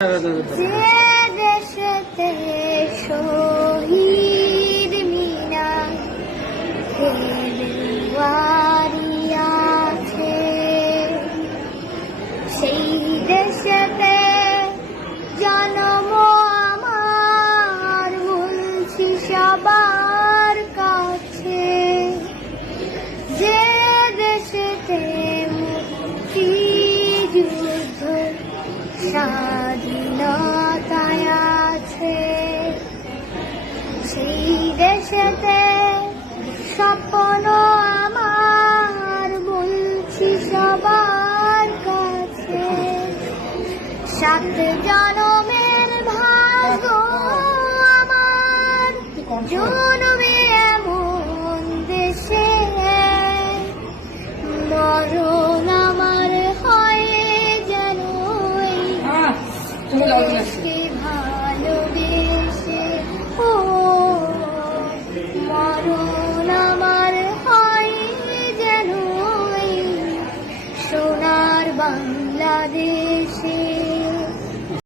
যে দেশেতে শহীদ মিনার দেওয়ারি আছে, সেই দেশেতে জন্ম আমার, বলছি সবার কাছে। যে দেশেতে মুক্তিযুদ্ধ স্বাধীনতায় আছে, সেই দেশেতে স্বপ্ন আমার, বলছি সবার কাছে। 7 জনমের ভাগ্য আমার, জন্মে এমন দেশে, মরণ আমার হয় যেন দেশকে ভালোবেসে। ও মরণ আমার হয় যেন সোনার বাংলাদেশে।